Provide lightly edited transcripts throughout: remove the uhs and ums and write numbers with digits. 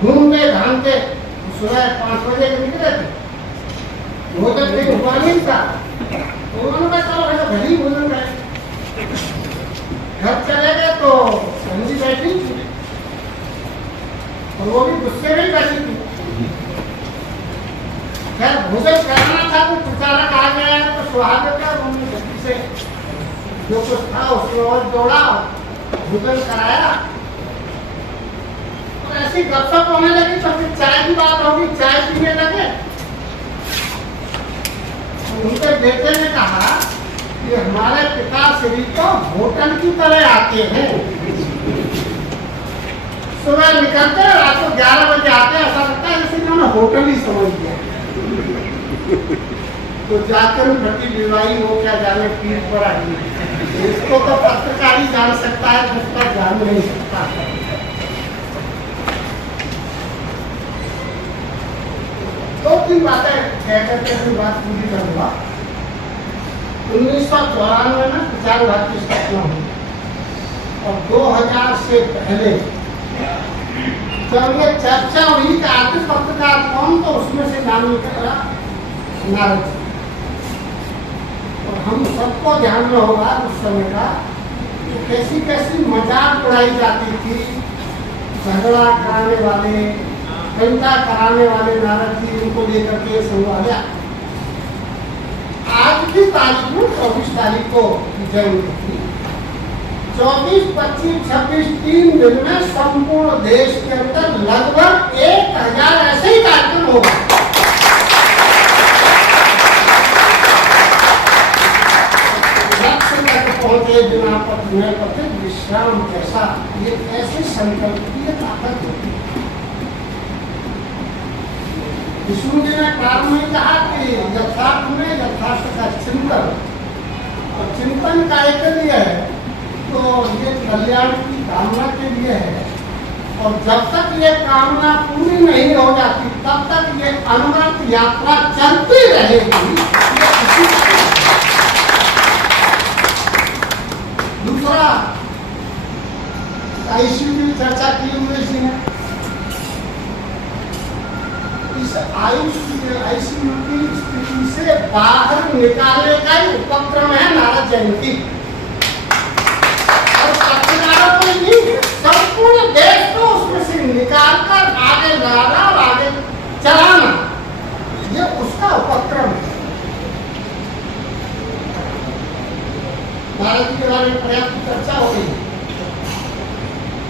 घूमते घामते सुबह 5 बजे के निकले थे, भोजन नहीं हुआ नहीं था, तो उन्होंने कहा चलो ऐसा घर ही भोजन करें। घर चले गए तो संजी बैठी थी और वो भी गुस्से में बैठी थी। खैर भोजन करना था तो प्रचारक आ गया तो सुहाग का उन्होंने जल्दी से जो कुछ था उसको और जोड़ा, भोजन कराया और ऐसी गपशप होने लगी तो फिर चाय की बात होगी, चाय पीने लगे। उनके बेटे ने कहा कि हमारे पिताश्री तो होटल की तरह आते हैं, सुबह निकलते हैं रात को 11 बजे आते हैं, ऐसा लगता है जैसे उन्होंने होटल ही समझ लिया। तो जाकर भट्टी विवाही हो क्या जाने पीठ पर आई, इसको तो पत्रकार ही जान सकता है, दूसरा जान नहीं सकता। दो तीन बातें कहकर के अपनी बात पूरी करूंगा। 1994 में प्रचार विभाग की स्थापना हुई और 2000 से पहले जब ये चर्चा हुई कि आखिर पत्रकार कौन, तो उसमें से नाम निकला नारद जी। और हम सबको ध्यान में होगा उस समय का कि कैसी कैसी मजाक उड़ाई जाती थी, झगड़ा कराने वाले, चिंता कराने वाले नारद जी, उनको लेकर के संवादा। आज की तारीख में 24 तारीख को जयंती थी। 24, 25, 26 3 दिन में संपूर्ण देश के अंदर लगभग 1000 ऐसे ही कार्यक्रम होगा। लक्ष्य तक पहुंचे बिना पथ में पथित विश्राम कैसा, ये ऐसे संकल्प की ताकत होती है। विष्णु जी ने प्रारंभ में कहा कि यथार्थ में यथार्थ का चिंतन, और चिंतन का एक लिए है तो ये कल्याण की कामना के लिए है, और जब तक ये कामना पूरी नहीं हो जाती तब तक ये अनवरत यात्रा चलती रहेगी। दूसरा आईसीयू की चर्चा की उमेश जी ने, इस आईसीयू की स्थिति से बाहर निकालने का ही उपक्रम है नारद जयंती। और पत्रकारों को नहीं, संपूर्ण देश को उसमें से निकालकर आगे लाना और आगे चलाना, ये उसका उपक्रम है। नारद जी के बारे में पर्याप्त चर्चा हो गई,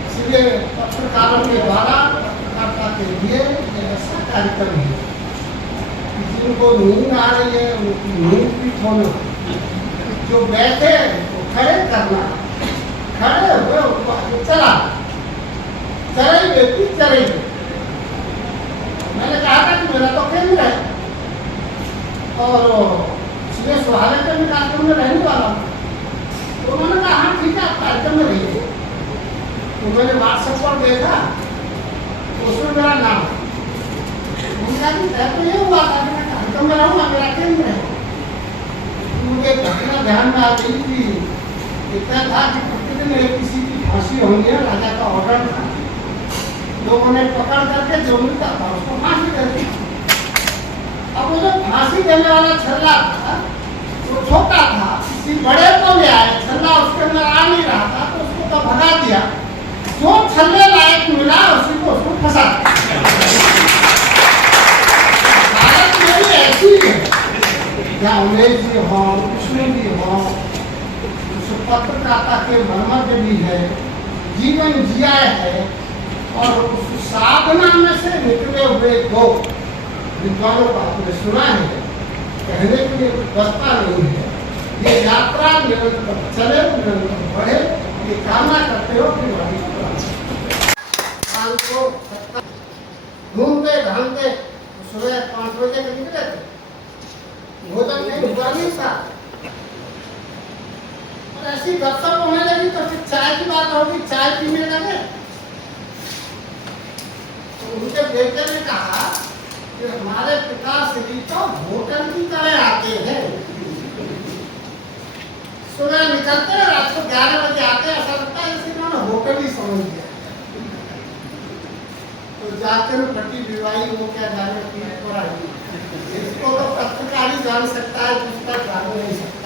इसलिए पत्रकारों के द्वारा पत्रकारिता के लिए ऐसा कार्यक्रम है जिनको नींद आ रही है उनकी नींद भी खोना, जो बैठे वो खड़े करना, खड़े हुए उनको आगे चला, चले व्यक्ति चलेंगे। मैंने कहा था कि मेरा तो केंद्र है और इसलिए सुहागरात के कार्यक्रम में रहने वाला हूँ। तो उन्होंने कहा हाँ ठीक है आप कार्यक्रम में रहिए। तो मैंने व्हाट्सएप पर देखा उसमें मेरा नाम, तो ये हुआ था कि मैं कार्यक्रम में रहूँगा, मेरा केंद्र है। मुझे घटना ध्यान में आ गई कि इतना था कि प्रतिदिन किसी की फांसी होंगी, राजा का ऑर्डर था, लोगों ने पकड़ करके जो मिलता था उसको फांसी कर दी। अब वो जो फांसी देने वाला छल्ला था वो छोटा था, किसी बड़े को ले आए, छल्ला उसके अंदर आ नहीं रहा था तो उसको तो भगा दिया, जो छल्ले लायक मिला उसी को उसको फंसा दिया। भारत में भी ऐसी है, जहाँ उमेश जी हों, विष्णु जी हों, पत्रकारिता के मर्मज्ञ भी है, जीवन जिया है, और उस साधना में से निकले हुए दो विद्वानों को आपने सुना है, कहने के लिए कुछ बचता नहीं है। ये यात्रा निरंतर चले, निरंतर बढ़े, ये कामना करते हो कि घूमते घामते सुबह 5 बजे के निकले थे, भोजन नहीं हुआ नहीं था, और ऐसी गपशप होने लगी तो फिर चाय की बात होगी, चाय पीने लगे। तो उनके बेटे ने कहा कि हमारे पिताश्री तो होटल की तरह आते हैं, सुबह निकलते हैं रात को 11 बजे आते हैं, ऐसा लगता है जैसे उन्होंने होटल ही समझ लिया। तो जाचन फटी विवाही हो क्या जाने पीठ पर आई। इसको तो पत्रकार ही जान सकता है, दूसरा जान नहीं सकता।